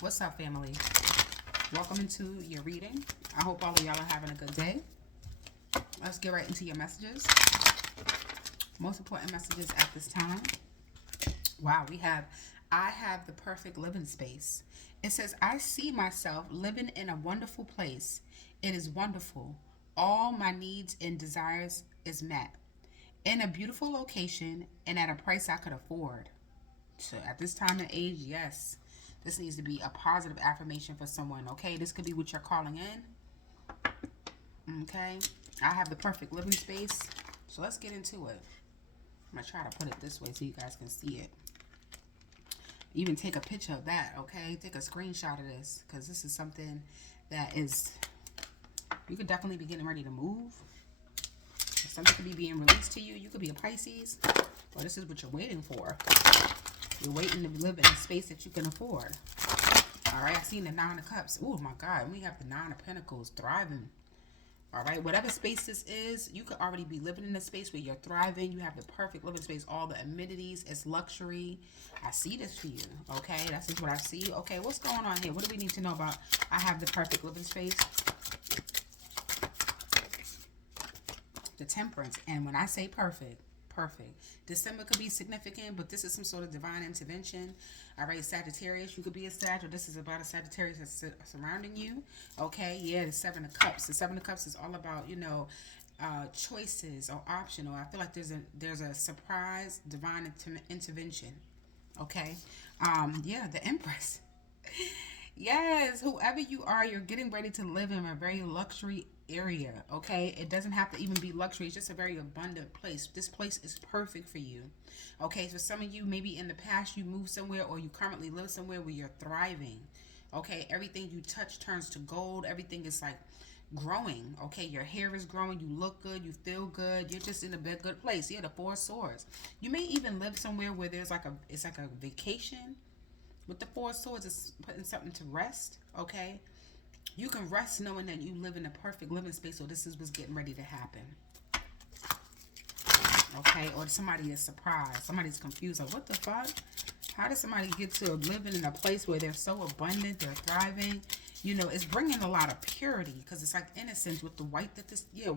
What's up, family? Welcome into your reading. I hope all of y'all are having a good day. Let's get right into your messages. Most important messages at this time. Wow, I have the perfect living space. It says, I see myself living in a wonderful place. It is wonderful. All my needs and desires is met. In a beautiful location and at a price I could afford. So at this time and age, yes, this needs to be a positive affirmation for someone. Okay, this could be what you're calling in. Okay, I have the perfect living space. So let's get into it. I'm gonna try to put it this way so you guys can see it. Even take a picture of that. Okay, take a screenshot of this because this is something that is, you could definitely be getting ready to move. Something could be being released to you. You could be a Pisces, or this is what you're waiting for. You're waiting to live in a space that you can afford. All right, I seen the Nine of Cups. Oh my God, we have the Nine of Pentacles, thriving. All right, whatever space this is, you could already be living in a space where you're thriving. You have the perfect living space, all the amenities. It's luxury. I see this for you. Okay, that's just what I see. Okay, what's going on here? What do we need to know about I have the perfect living space? The Temperance. And when I say perfect, December could be significant, but this is some sort of divine intervention. All right, Sagittarius, you could be a Sag, or this is about a Sagittarius that's surrounding you. Okay, yeah, the Seven of Cups. The Seven of Cups is all about, choices or optional. I feel like there's a surprise divine intervention. Okay, yeah, the Empress. Yes, whoever you are, you're getting ready to live in a very luxury area, okay? It doesn't have to even be luxury. It's just a very abundant place. This place is perfect for you. Okay, for some of you, maybe in the past you moved somewhere or you currently live somewhere where you're thriving. Okay, everything you touch turns to gold. Everything is like growing. Okay, your hair is growing. You look good. You feel good. You're just in a good place. Yeah, the Four of Swords. You may even live somewhere where it's like a vacation. With the Four of Swords, it's putting something to rest, okay? You can rest knowing that you live in a perfect living space, so this is what's getting ready to happen, okay? Or somebody is surprised. Somebody's confused. Like, what the fuck? How does somebody get to living in a place where they're so abundant, they're thriving? It's bringing a lot of purity because it's like innocence with the white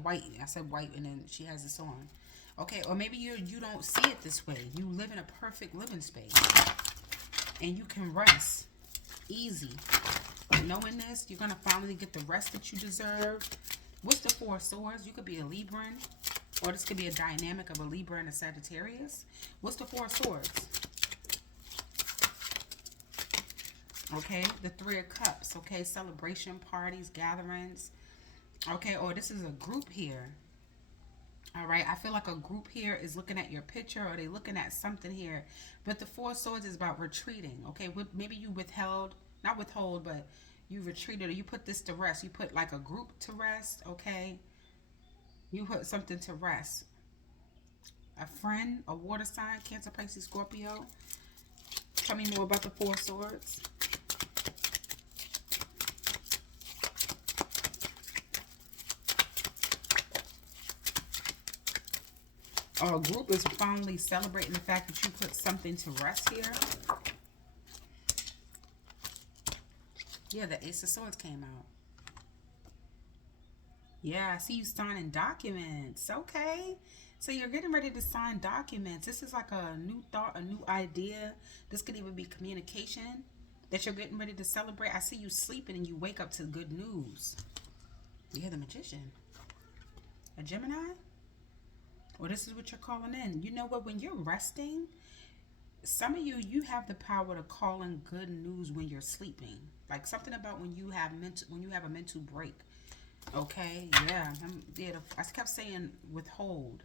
white. I said white, and then she has this on. Okay, or maybe you don't see it this way. You live in a perfect living space. And you can rest easy. Knowing this, you're going to finally get the rest that you deserve. What's the Four of Swords? You could be a Libran, or this could be a dynamic of a Libra and a Sagittarius. What's the Four of Swords? Okay, the Three of Cups. Okay, celebration, parties, gatherings. Okay, or this is a group here. All right, I feel like a group here is looking at your picture or they looking at something here. But the Four of Swords is about retreating. Okay, maybe you not withhold, but you retreated or you put this to rest. You put like a group to rest, okay? You put something to rest. A friend, a water sign, Cancer, Pisces, Scorpio. Tell me more about the Four of Swords. Or a group is finally celebrating the fact that you put something to rest here. Yeah, the Ace of Swords came out. Yeah, I see you signing documents. Okay. So you're getting ready to sign documents. This is like a new thought, a new idea. This could even be communication that you're getting ready to celebrate. I see you sleeping and you wake up to good news. Yeah, the Magician. A Gemini? Or this is what you're calling in. You know what? When you're resting, some of you have the power to call in good news when you're sleeping. Like something about when you have a mental break. Okay, yeah. I kept saying withhold.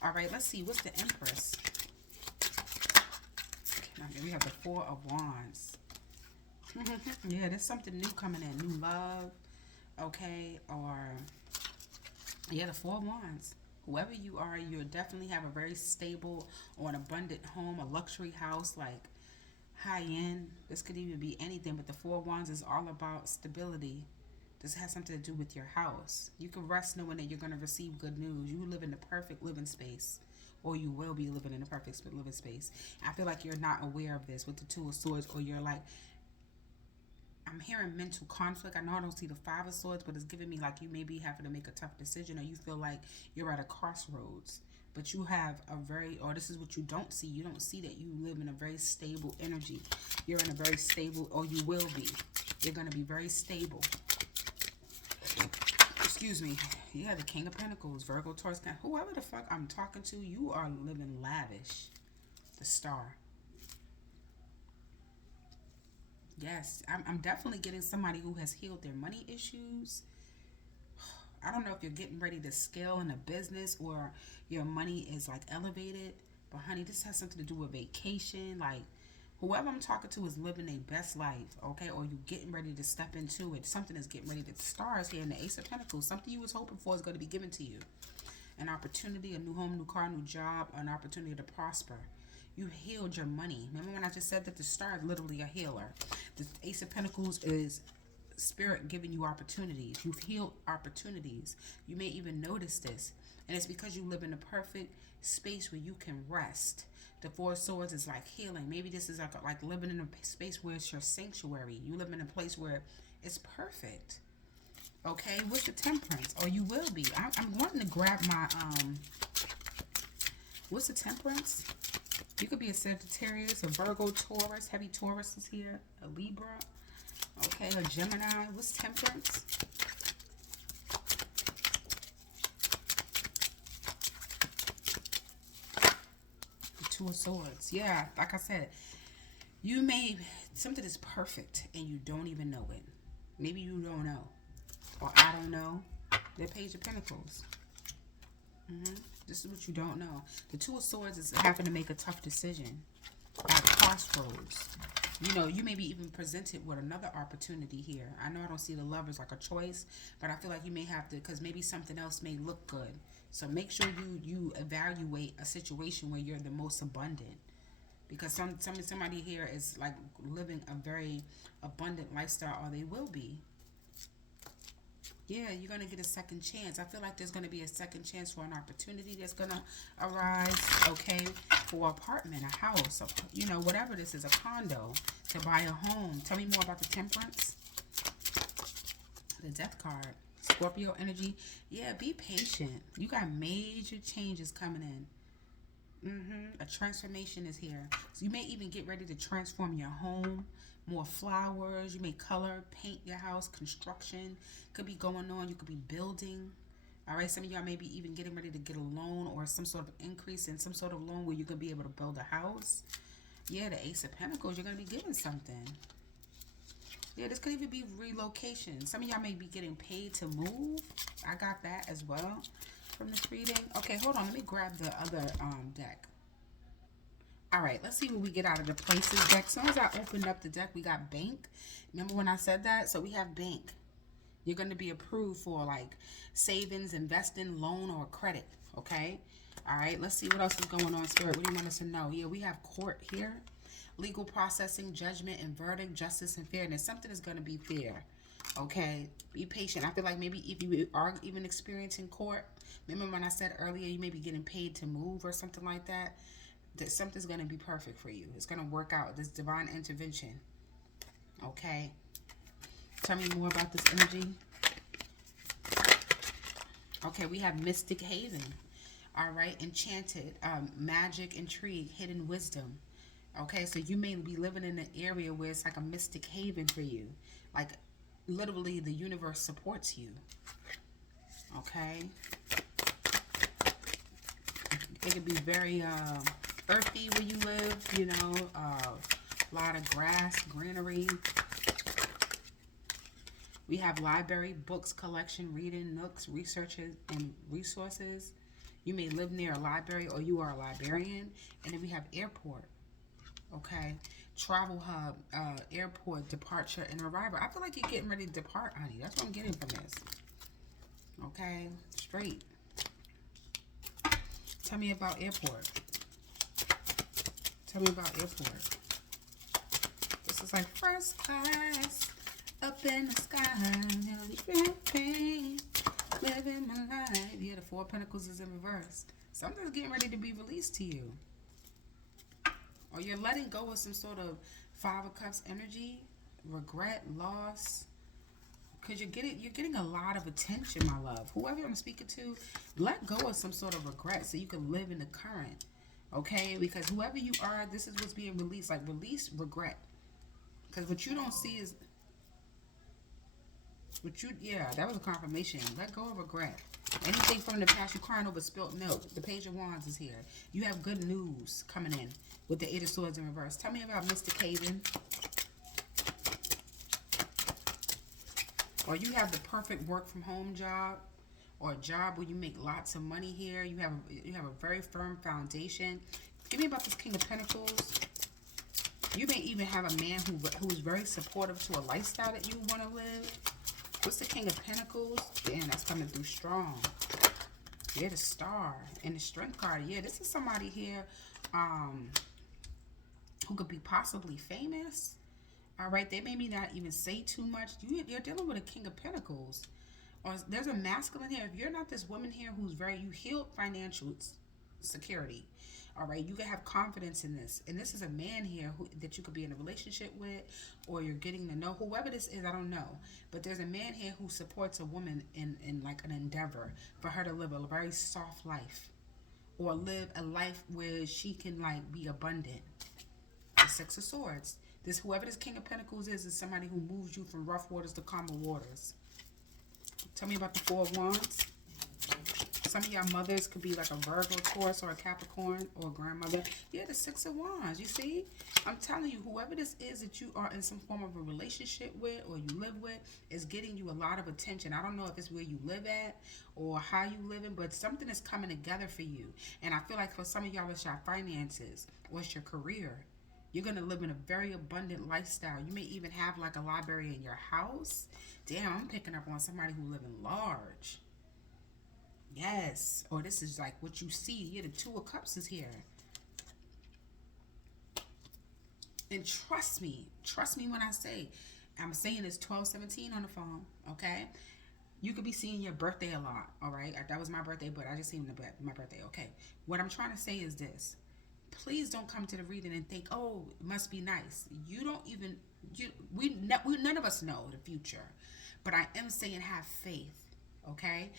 All right, let's see. What's the Empress? We have the Four of Wands. Yeah, there's something new coming in. New love. Okay, or yeah, the Four of Wands. Whoever you are, you definitely have a very stable or an abundant home, a luxury house, like high end. This could even be anything, but the Four of Wands is all about stability. This has something to do with your house. You can rest knowing that you're going to receive good news. You live in the perfect living space, or you will be living in the perfect living space. I feel like you're not aware of this with the Two of Swords, or you're like I'm hearing mental conflict. I know I don't see the Five of Swords, but it's giving me like you may be having to make a tough decision, or you feel like you're at a crossroads. But you have a very, or this is what you don't see. You don't see that you live in a very stable energy. You're in a very stable, or you will be. You're going to be very stable. Excuse me. Yeah, the King of Pentacles, Virgo, Taurus, whoever the fuck I'm talking to, you are living lavish. The Star. Yes, I'm definitely getting somebody who has healed their money issues. I don't know if you're getting ready to scale in a business or your money is like elevated. But honey, this has something to do with vacation. Like whoever I'm talking to is living their best life, okay? Or you getting ready to step into it. Something is getting ready to stars here in the Ace of Pentacles. Something you was hoping for is going to be given to you. An opportunity, a new home, new car, new job, an opportunity to prosper. You healed your money. Remember when I just said that the star is literally a healer? The Ace of Pentacles is spirit giving you opportunities. You've healed opportunities. You may even notice this. And it's because you live in a perfect space where you can rest. The Four of Swords is like healing. Maybe this is like living in a space where it's your sanctuary. You live in a place where it's perfect. Okay, what's the Temperance? Or you will be. I'm wanting to grab my, what's the Temperance? You could be a Sagittarius, a Virgo, Taurus. Heavy Taurus is here. A Libra. Okay, a Gemini. What's Temperance? The Two of Swords. Yeah, like I said, you may, something is perfect and you don't even know it. Maybe you don't know. Or I don't know. The Page of Pentacles. This is what you don't know. The Two of Swords is having to make a tough decision at crossroads. You know, you may be even presented with another opportunity here. I know I don't see the Lovers like a choice, but I feel like you may have to, because maybe something else may look good. So make sure you evaluate a situation where you're the most abundant. Because somebody here is like living a very abundant lifestyle, or they will be. Yeah, you're going to get a second chance. I feel like there's going to be a second chance for an opportunity that's going to arise, okay, for an apartment, a house, you know, whatever this is, a condo, to buy a home. Tell me more about the Temperance. The Death card. Scorpio energy. Yeah, be patient. You got major changes coming in. A transformation is here. So you may even get ready to transform your home. More flowers. You may color, paint your house. Construction could be going on. You could be building. All right. Some of y'all may be even getting ready to get a loan or some sort of increase in some sort of loan where you could be able to build a house. Yeah, the Ace of Pentacles. You're going to be getting something. Yeah, this could even be relocation. Some of y'all may be getting paid to move. I got that as well from this reading. Okay, hold on. Let me grab the other deck. All right, let's see what we get out of the Places deck. As soon as I opened up the deck, we got Bank. Remember when I said that? So we have Bank. You're going to be approved for like savings, investing, loan, or credit. Okay? All right, let's see what else is going on, Spirit. What do you want us to know? Yeah, we have Court here. Legal processing, judgment, and verdict, justice, and fairness. Something is going to be fair. Okay? Be patient. I feel like maybe if you are even experiencing court, remember when I said earlier you may be getting paid to move or something like that? That something's going to be perfect for you. It's going to work out. This divine intervention. Okay? Tell me more about this energy. Okay, we have Mystic Haven. All right, Enchanted, Magic, Intrigue, Hidden Wisdom. Okay, so you may be living in an area where it's like a mystic haven for you. Like, literally, the universe supports you. Okay? It could be very earthy where you live, you know. A lot of grass, greenery. We have library, books, collection, reading, nooks, researches, and resources. You may live near a library or you are a librarian. And then we have airport. Okay, travel hub, airport, departure, and arrival. I feel like you're getting ready to depart, honey. That's what I'm getting from this. Okay, straight. Tell me about airport. Tell me about airport. This is like first class, up in the sky, living my life. Yeah, the Four of Pentacles is in reverse. Something's getting ready to be released to you. Or you're letting go of some sort of Five of Cups energy. regret, loss. Because you're getting a lot of attention, my love. Whoever I'm speaking to, let go of some sort of regret so you can live in the current. Okay? Because whoever you are, this is what's being released. Like, release regret. Because what you don't see is yeah, that was a confirmation. Let go of regret. Anything from the past, you're crying over spilt milk. The Page of Wands is here. You have good news coming in with the Eight of Swords in reverse. Tell me about Mr. Caden. Or you have the perfect work from home job, or a job where you make lots of money here. You have a very firm foundation. Give me about this King of Pentacles. You may even have a man who's very supportive to a lifestyle that you want to live. What's the King of Pentacles? Damn, that's coming through strong. Yeah, the Star and the Strength card. Yeah, this is somebody here who could be possibly famous. All right, they maybe not even say too much. You're dealing with a King of Pentacles. Or there's a masculine here. If you're not this woman here who's you healed financial security. All right, you can have confidence in this. And this is a man here that you could be in a relationship with, or you're getting to know. Whoever this is, I don't know. But there's a man here who supports a woman in like an endeavor for her to live a very soft life. Or live a life where she can like be abundant. The Six of Swords. Whoever this King of Pentacles is somebody who moves you from rough waters to calmer waters. Tell me about the Four of Wands. Some of y'all mothers could be like a Virgo, Taurus, or a Capricorn, or a grandmother. Yeah, the Six of Wands, you see? I'm telling you, whoever this is that you are in some form of a relationship with or you live with is getting you a lot of attention. I don't know if it's where you live at or how you live in, but something is coming together for you. And I feel like for some of y'all, it's your finances or it's your career. You're going to live in a very abundant lifestyle. You may even have like a library in your house. Damn, I'm picking up on somebody who live in large. Yes. Or this is like what you see. Yeah, the Two of Cups is here. And trust me when I say, I'm saying it's 12:17 on the phone, okay? You could be seeing your birthday a lot, all right? That was my birthday, but I just seen my birthday, okay? What I'm trying to say is this. Please don't come to the reading and think, oh, it must be nice. You don't even, none of us know the future. But I am saying have faith, okay?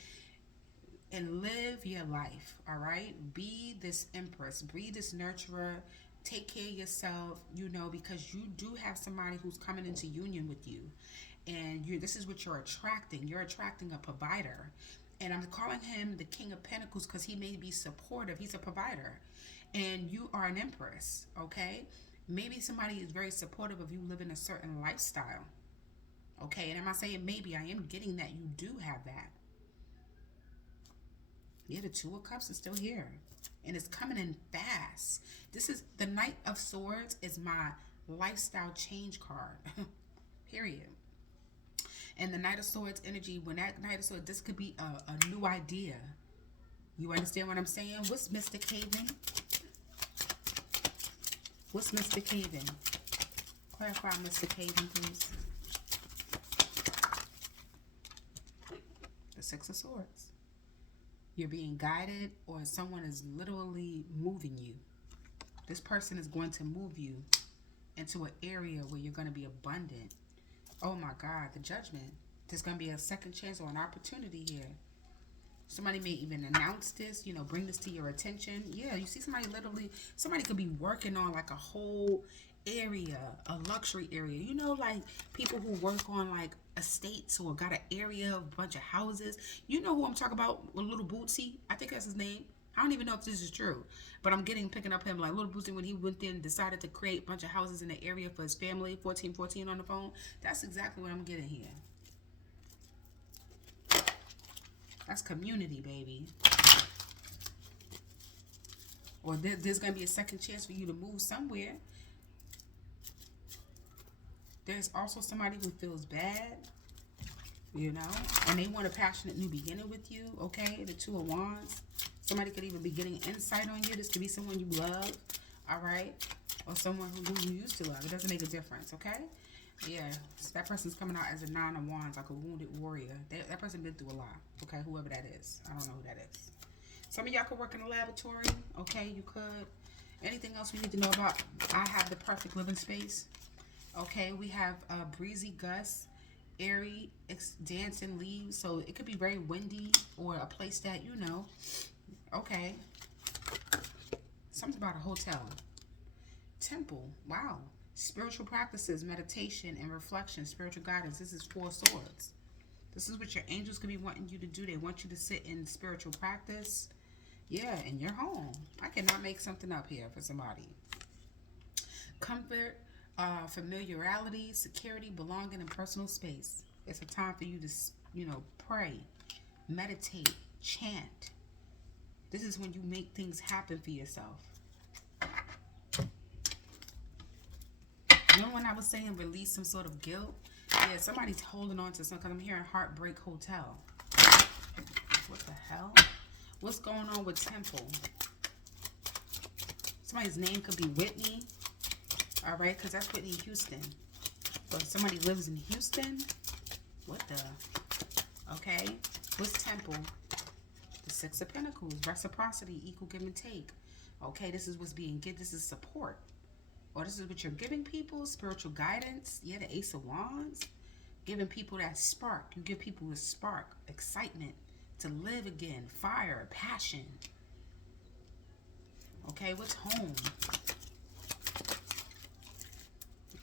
And live your life, all right? Be this Empress. Be this nurturer. Take care of yourself, because you do have somebody who's coming into union with you. And this is what you're attracting. You're attracting a provider. And I'm calling him the King of Pentacles because he may be supportive. He's a provider. And you are an Empress, okay? Maybe somebody is very supportive of you living a certain lifestyle. Okay, and am I saying maybe? I am getting that you do have that. Yeah, the Two of Cups is still here. And it's coming in fast. This is the Knight of Swords is my lifestyle change card. Period. And the Knight of Swords energy, when that Knight of Swords, this could be a new idea. You understand what I'm saying? What's Mr. Caven? What's Mr. Caven? Clarify Mr. Caven, please. The Six of Swords. You're being guided or someone is literally moving you. This person is going to move you into an area where you're going to be abundant. Oh my God, the Judgment. There's going to be a second chance or an opportunity here. Somebody may even announce this, bring this to your attention. Yeah, you see somebody could be working on like a whole area, a luxury area. Like people who work on like estates or got an area, a bunch of houses. You know who I'm talking about, a Little Bootsy? I think that's his name. I don't even know if this is true, but I'm picking up him like Little Bootsy when he went there and decided to create a bunch of houses in the area for his family, 1414 on the phone. That's exactly what I'm getting here. That's community, baby. Or there's going to be a second chance for you to move somewhere. There's also somebody who feels bad, and they want a passionate new beginning with you, okay? The Two of Wands. Somebody could even be getting insight on you. This could be someone you love, all right? Or someone who you used to love. It doesn't make a difference, okay? Yeah, so that person's coming out as a Nine of Wands, like a wounded warrior. That person been through a lot, okay? Whoever that is. I don't know who that is. Some of y'all could work in a laboratory, okay? You could. Anything else we need to know about? I have the perfect living space. Okay, we have a breezy gust, airy, dancing leaves. So it could be very windy or a place that you know. Okay, something about a hotel. Temple. Wow. Spiritual practices, meditation, and reflection, spiritual guidance. This is Four Swords. This is what your angels could be wanting you to do. They want you to sit in spiritual practice. Yeah, in your home. I cannot make something up here for somebody. Comfort, familiarity, security, belonging, and personal space. It's a time for you to, pray, meditate, chant. This is when you make things happen for yourself. You know when I was saying release some sort of guilt? Yeah, somebody's holding on to something. I'm hearing Heartbreak Hotel. What the hell? What's going on with Temple? Somebody's name could be Whitney. All right, because that's Whitney Houston. So if somebody lives in Houston, what the? Okay. What's Temple? The Six of Pentacles. Reciprocity, equal give and take. Okay, this is what's being given. This is support. Or this is what you're giving people. Spiritual guidance. Yeah, the Ace of Wands. Giving people that spark. You give people a spark. Excitement. To live again. Fire. Passion. Okay, what's home?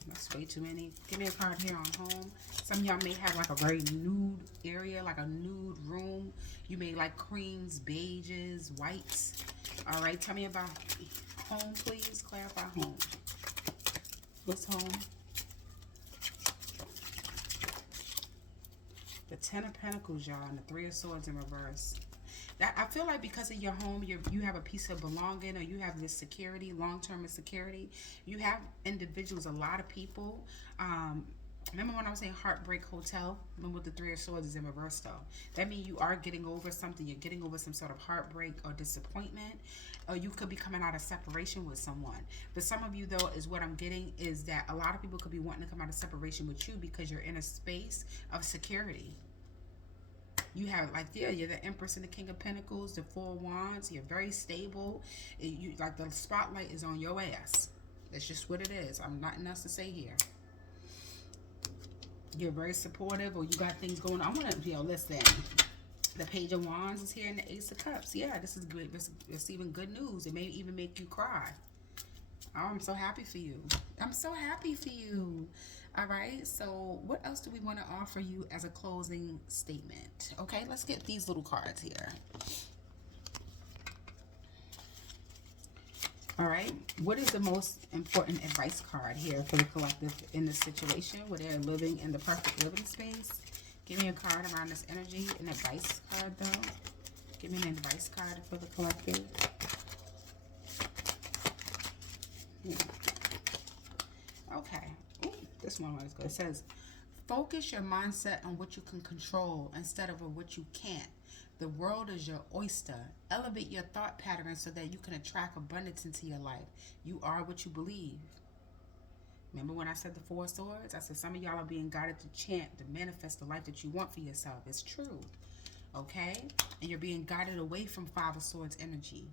That's way too many. Give me a card here on home. Some of y'all may have like a very nude area, like a nude room. You may like creams, beiges, whites. All right, tell me about home, please. Clarify home. What's home? The Ten of Pentacles, y'all, and the Three of Swords in reverse. That I feel like because of your home, you have a piece of belonging, or you have this security, long-term security. You have individuals, a lot of people. Remember when I was saying Heartbreak Hotel? Remember what the Three of Swords is in reverse, though. That means you are getting over something. You're getting over some sort of heartbreak or disappointment. Or you could be coming out of separation with someone. But some of you, though, is what I'm getting is that a lot of people could be wanting to come out of separation with you because you're in a space of security. You have like, yeah, you're the Empress and the King of Pentacles, the Four Wands. You're very stable. You like the spotlight is on your ass. That's just what it is. I'm nothing else to say here. You're very supportive, or you got things going on. I want to, listen. The Page of Wands is here, and the Ace of Cups. Yeah, this is good. This is receiving good news. It may even make you cry. Oh, I'm so happy for you. I'm so happy for you. All right, so what else do we want to offer you as a closing statement? Okay, let's get these little cards here. All right, what is the most important advice card here for the collective in this situation where they're living in the perfect living space? Give me a card around this energy, an advice card though. Give me an advice card for the collective. Okay. Ooh, this one was good. It says, focus your mindset on what you can control instead of on what you can't. The world is your oyster. Elevate your thought patterns so that you can attract abundance into your life. You are what you believe. Remember when I said the Four Swords? I said some of y'all are being guided to chant, to manifest the life that you want for yourself. It's true. Okay? And you're being guided away from Five of Swords energy.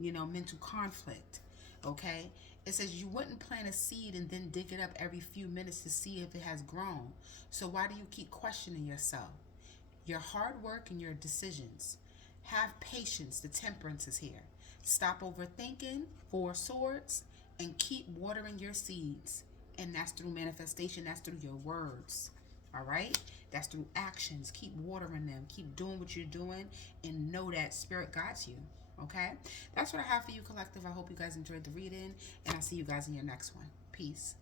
Mental conflict. Okay? It says you wouldn't plant a seed and then dig it up every few minutes to see if it has grown. So why do you keep questioning yourself? Your hard work and your decisions. Have patience. The Temperance is here. Stop overthinking. Four Swords. And keep watering your seeds. And that's through manifestation. That's through your words. All right? That's through actions. Keep watering them. Keep doing what you're doing. And know that Spirit guides you. Okay? That's what I have for you, collective. I hope you guys enjoyed the reading. And I'll see you guys in your next one. Peace.